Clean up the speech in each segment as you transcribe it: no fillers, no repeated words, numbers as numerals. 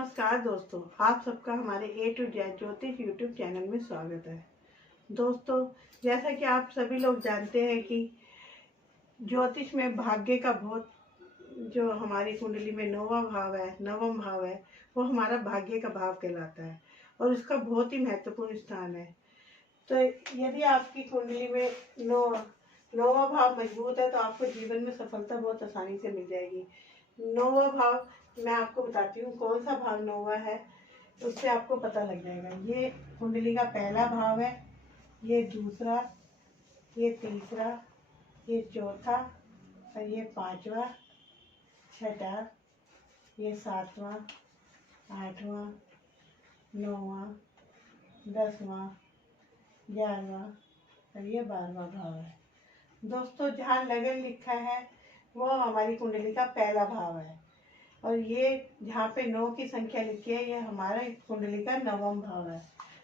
नमस्कार दोस्तों, आप सबका हमारे A to Z ज्योतिष यूट्यूब चैनल में स्वागत है। दोस्तों, जैसा कि आप सभी लोग जानते हैं कि ज्योतिष में भाग्य का बहुत, जो हमारी कुंडली में नौवां भाव है, नवम भाव है, वो हमारा भाग्य का भाव कहलाता है और उसका बहुत ही महत्वपूर्ण स्थान है। तो यदि आपकी कुंडली में नौवां भाव मजबूत है तो आपको जीवन में सफलता बहुत आसानी से मिल जाएगी। नौवां भाव मैं आपको बताती हूँ कौन सा भाव नौवां है, उससे आपको पता लग जाएगा। ये कुंडली का पहला भाव है, ये दूसरा, ये तीसरा, ये चौथा और ये पांचवा, छठा, ये सातवां, आठवां, नौवां, 10वां, 11वां और ये 12वां भाव है। दोस्तों, जहाँ लगन लिखा है वो हमारी कुंडली का पहला भाव है और ये जहाँ पे 9 की संख्या लिखी है ये हमारा कुंडली का नवम भाव है।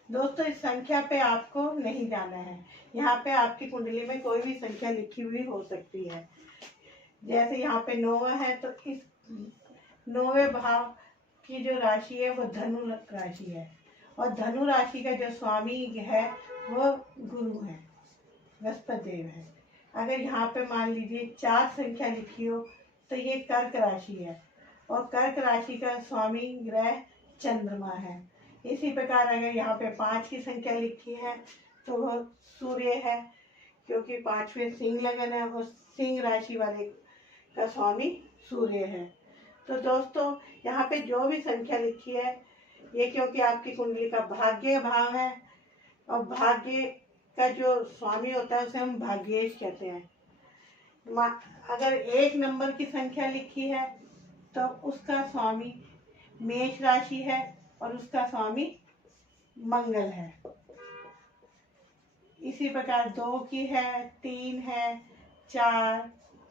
दोस्तों, इस संख्या पे आपको नहीं जाना है। यहाँ पे आपकी कुंडली में कोई भी संख्या लिखी हुई हो सकती है। जैसे यहाँ पे 9 है तो इस 9वें भाव की जो राशि है वो धनु राशि है और धनु राशि का जो स्वामी है वो गुरु है, बृहस्पति देव है। अगर यहाँ पे मान लीजिए 4 संख्या लिखी हो तो ये कर्क राशि है और कर्क राशि का स्वामी ग्रह चंद्रमा है। इसी प्रकार अगर यहाँ पे 5 की संख्या लिखी है तो वह सूर्य है, क्योंकि 5वें सिंह लगन है, वो सिंह राशि वाले का स्वामी सूर्य है। तो दोस्तों, यहाँ पे जो भी संख्या लिखी है ये क्योंकि आपकी कुंडली का भाग्य भाव है और भाग्य का जो स्वामी होता है उसे हम भाग्येश कहते हैं। अगर 1 नंबर की संख्या लिखी है तो उसका स्वामी मेष राशि है और उसका स्वामी मंगल है। इसी प्रकार 2 की है, 3 है, 4,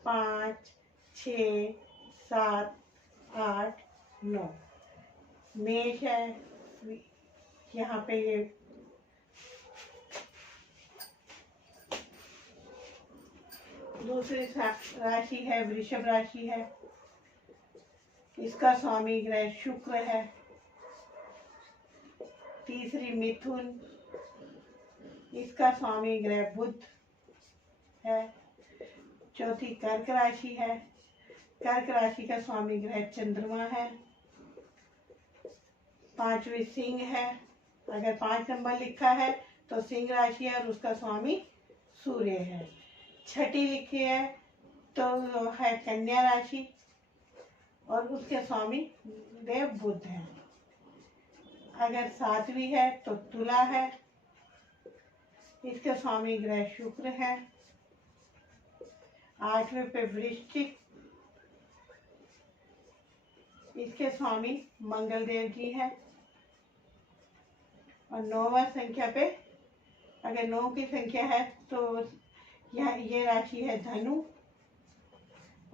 5, 6, 7, 8, 9 मेष है। यहाँ पे ये दूसरी राशि है, वृषभ राशि है, इसका स्वामी ग्रह शुक्र है। तीसरी मिथुन, इसका स्वामी ग्रह बुध है। चौथी कर्क राशि है, कर्क राशि का स्वामी ग्रह चंद्रमा है। 5वीं सिंह है, अगर 5 नंबर लिखा है तो सिंह राशि है और उसका स्वामी सूर्य है। 6ठी लिखी है तो है कन्या राशि और उसके स्वामी देव बुध है। अगर 7वीं है तो तुला है, इसके स्वामी ग्रह शुक्र है। 8वें पे वृश्चिक, इसके स्वामी मंगल देव जी है। और 9वां संख्या पे अगर 9 की संख्या है तो ये राशि है धनु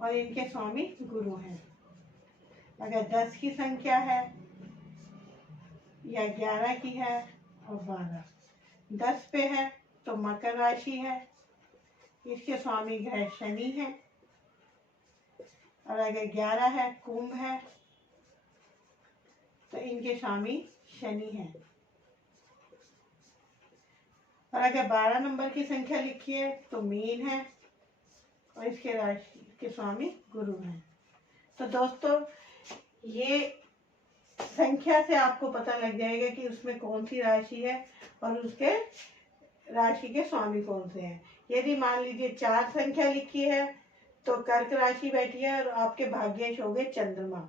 और इनके स्वामी गुरु हैं। अगर 10 की संख्या है या 11 की है और 12, 10 पे है तो मकर राशि है, इसके स्वामी ग्रह शनि है। और अगर 11 है, कुंभ है, तो इनके स्वामी शनि है। और अगर 12 नंबर की संख्या लिखी है तो मीन है और इसके राशि के स्वामी गुरु हैं। तो दोस्तों, ये संख्या से आपको पता लग जाएगा कि उसमें कौन सी राशि है और उसके राशि के स्वामी कौन से हैं। यदि मान लीजिए 4 संख्या लिखी है तो कर्क राशि बैठी है और आपके भाग्येश हो गए चंद्रमा।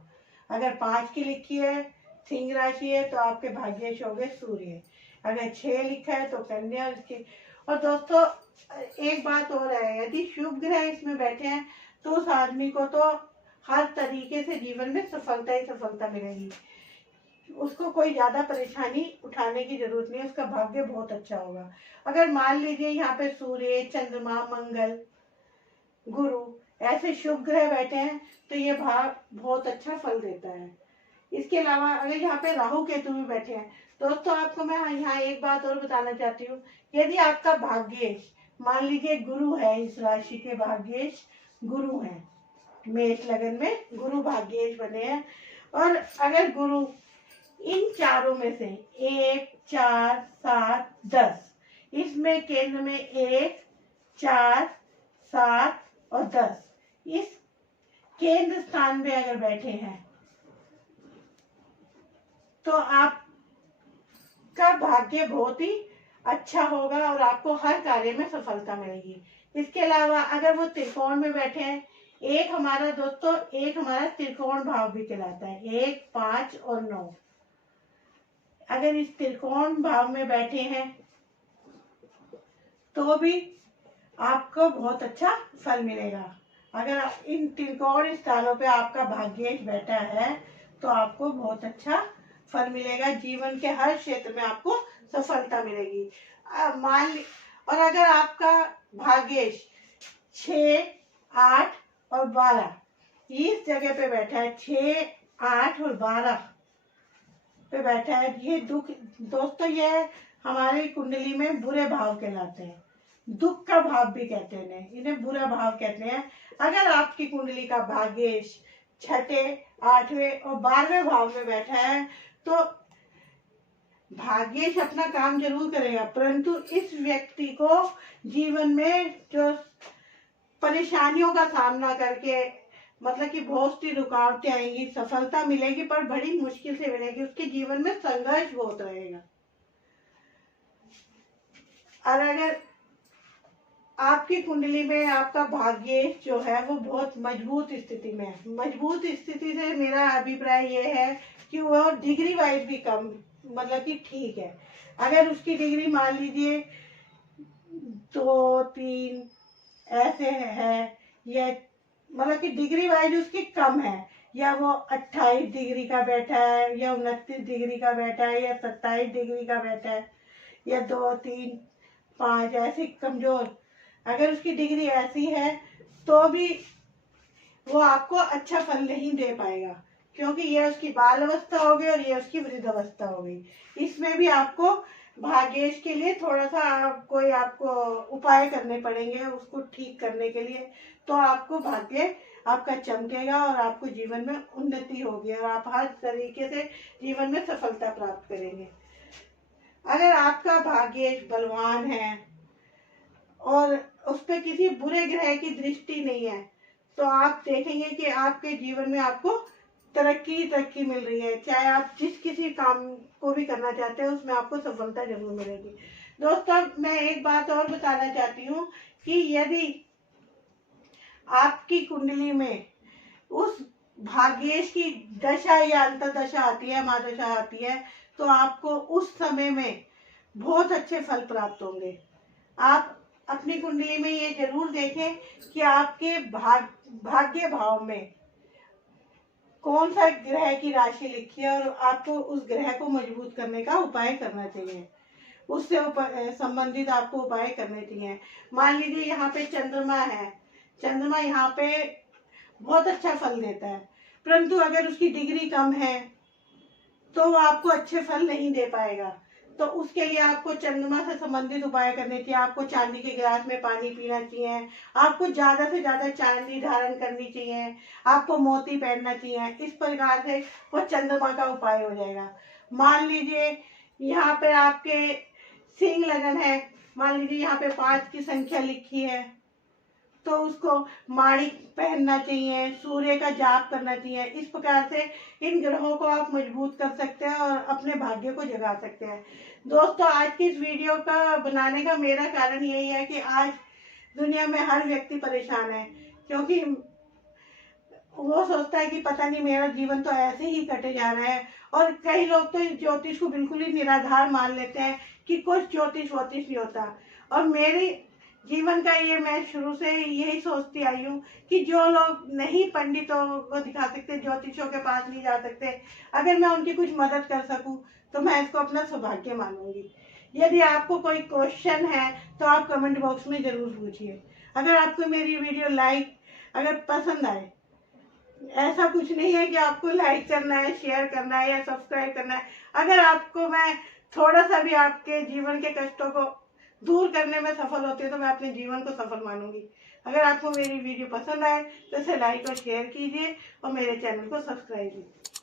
अगर 5 की लिखी है, सिंह राशि है, तो आपके भाग्येश हो गए सूर्य। अगर 6 लिखा है तो कन्या उसके। और दोस्तों, एक बात और है, यदि शुभ ग्रह इसमें बैठे हैं तो उस आदमी को तो हर तरीके से जीवन में सफलता ही सफलता मिलेगी। उसको कोई ज्यादा परेशानी उठाने की जरूरत नहीं है, उसका भाग्य बहुत अच्छा होगा। अगर मान लीजिए यहाँ पे सूर्य, चंद्रमा, मंगल, गुरु ऐसे शुभ ग्रह बैठे हैं तो ये भाव बहुत अच्छा फल देता है। इसके अलावा अगर यहाँ पे राहु केतु भी बैठे हैं, दोस्तों आपको मैं यहाँ एक बात और बताना चाहती हूँ। यदि आपका भाग्येश मान लीजिए गुरु है, इस राशि के भाग्येश गुरु हैं, मेष लगन में गुरु भाग्येश बने हैं, और अगर गुरु इन चारों में से 1, 4, 7, 10, इसमें केंद्र में 1, 4, 7 और 10 इस केंद्र स्थान पे अगर बैठे हैं तो आपका भाग्य बहुत ही अच्छा होगा और आपको हर कार्य में सफलता मिलेगी। इसके अलावा अगर वो त्रिकोण में बैठे हैं, एक हमारा त्रिकोण भाव भी कहलाता है, 1, 5 और 9। अगर इस त्रिकोण भाव में बैठे हैं तो भी आपको बहुत अच्छा फल मिलेगा। अगर इन त्रिकोण स्थानों पे आपका भाग्येश बैठा है तो आपको बहुत अच्छा फल मिलेगा। जीवन के हर क्षेत्र में आपको सफलता मिलेगी। और अगर आपका भाग्येश 6, 8 और 12 इस जगह पे बैठा है, 6, 8 और 12 पे बैठा है, ये दुख दोस्तों, ये हमारी कुंडली में बुरे भाव कहलाते हैं, दुख का भाव भी कहते हैं, इन्हें बुरा भाव कहते हैं। अगर आपकी कुंडली का भाग्येश 6, 8वें और 12वें भाव में बैठा है तो भाग्येश अपना काम जरूर करेगा, परंतु इस व्यक्ति को जीवन में जो परेशानियों का सामना करके, मतलब कि बहुत सी रुकावटें आएंगी, सफलता मिलेगी पर बड़ी मुश्किल से मिलेगी, उसके जीवन में संघर्ष बहुत रहेगा। और अगर आपकी कुंडली में आपका भाग्येश जो है वो बहुत मजबूत स्थिति में है, मजबूत स्थिति से मेरा अभिप्राय ये है कि वो डिग्री वाइज भी कम, मतलब कि ठीक है। अगर उसकी डिग्री मान लीजिए 2, 3 ऐसे है, या मतलब कि डिग्री वाइज उसकी कम है, या वो 28 डिग्री का बैठा है, या 29 डिग्री का बैठा है, या 27 डिग्री का बैठा है, या 2, 3, 5 ऐसी कमजोर, अगर उसकी डिग्री ऐसी है तो भी वो आपको अच्छा फल नहीं दे पाएगा, क्योंकि ये उसकी बाल अवस्था हो गई और ये उसकी वृद्ध अवस्था हो गई। इसमें भी आपको भाग्येश के लिए थोड़ा सा आपको उपाय करने पड़ेंगे उसको ठीक करने के लिए, तो आपको भाग्य आपका चमकेगा और आपको जीवन में उन्नति होगी और आप हर तरीके से जीवन में सफलता प्राप्त करेंगे। अगर आपका भाग्येश बलवान है और उस पर किसी बुरे ग्रह की दृष्टि नहीं है तो आप देखेंगे कि आपके जीवन में आपको तरक्की मिल रही है। चाहे आप जिस किसी काम को भी करना चाहते हैं उसमें आपको सफलता जरूर मिलेगी। दोस्तों, मैं एक बात और बताना चाहती हूँ कि यदि आपकी कुंडली में उस भाग्येश की दशा या अंतर्दशा आती है, महादशा आती है, तो आपको उस समय में बहुत अच्छे फल प्राप्त होंगे। आप अपनी कुंडली में ये जरूर देखें कि आपके भाग्य भाव में कौन सा ग्रह की राशि लिखी है और आपको उस ग्रह को मजबूत करने का उपाय करना चाहिए, उससे संबंधित आपको उपाय करने चाहिए। मान लीजिए यहाँ पे चंद्रमा है, चंद्रमा यहाँ पे बहुत अच्छा फल देता है, परंतु अगर उसकी डिग्री कम है तो वो आपको अच्छे फल नहीं दे पाएगा। तो उसके लिए आपको चंद्रमा से संबंधित उपाय करने चाहिए। आपको चांदी के गिलास में पानी पीना चाहिए, आपको ज्यादा से ज्यादा चांदी धारण करनी चाहिए, आपको मोती पहनना चाहिए। इस प्रकार से वो चंद्रमा का उपाय हो जाएगा। मान लीजिए यहाँ पे आपके सिंह लगन है, मान लीजिए यहाँ पे 5 की संख्या लिखी है, तो उसको माणिक पहनना चाहिए, सूर्य का जाप करना चाहिए। इस प्रकार से इन ग्रहों को आप मजबूत कर सकते हैं और अपने भाग्य को जगा सकते हैं। दोस्तों, आज की इस वीडियो का बनाने का मेरा कारण यही है कि आज दुनिया में हर व्यक्ति परेशान है, क्योंकि वो सोचता है कि पता नहीं मेरा जीवन तो ऐसे ही कटे जा रहा है। और कई लोग तो इस ज्योतिष को बिल्कुल ही निराधार मान लेते हैं कि कुछ ज्योतिष वोतिष नहीं होता। और मेरी जीवन का ये, मैं शुरू से यही सोचती आई हूँ कि जो लोग नहीं पंडितों को दिखा सकते, ज्योतिषों के पास नहीं जा सकते, अगर मैं उनकी कुछ मदद कर सकूं तो मैं इसको अपना सौभाग्य मानूंगी। यदि आपको कोई क्वेश्चन है तो आप कमेंट बॉक्स में जरूर पूछिए। अगर आपको मेरी वीडियो अगर पसंद आए, ऐसा कुछ नहीं है कि आपको लाइक करना है, शेयर करना है या सब्सक्राइब करना है। अगर आपको मैं थोड़ा सा भी आपके जीवन के कष्टों को दूर करने में सफल होती है तो मैं अपने जीवन को सफल मानूंगी। अगर आपको मेरी वीडियो पसंद आए तो इसे लाइक और शेयर कीजिए और मेरे चैनल को सब्सक्राइब कीजिए।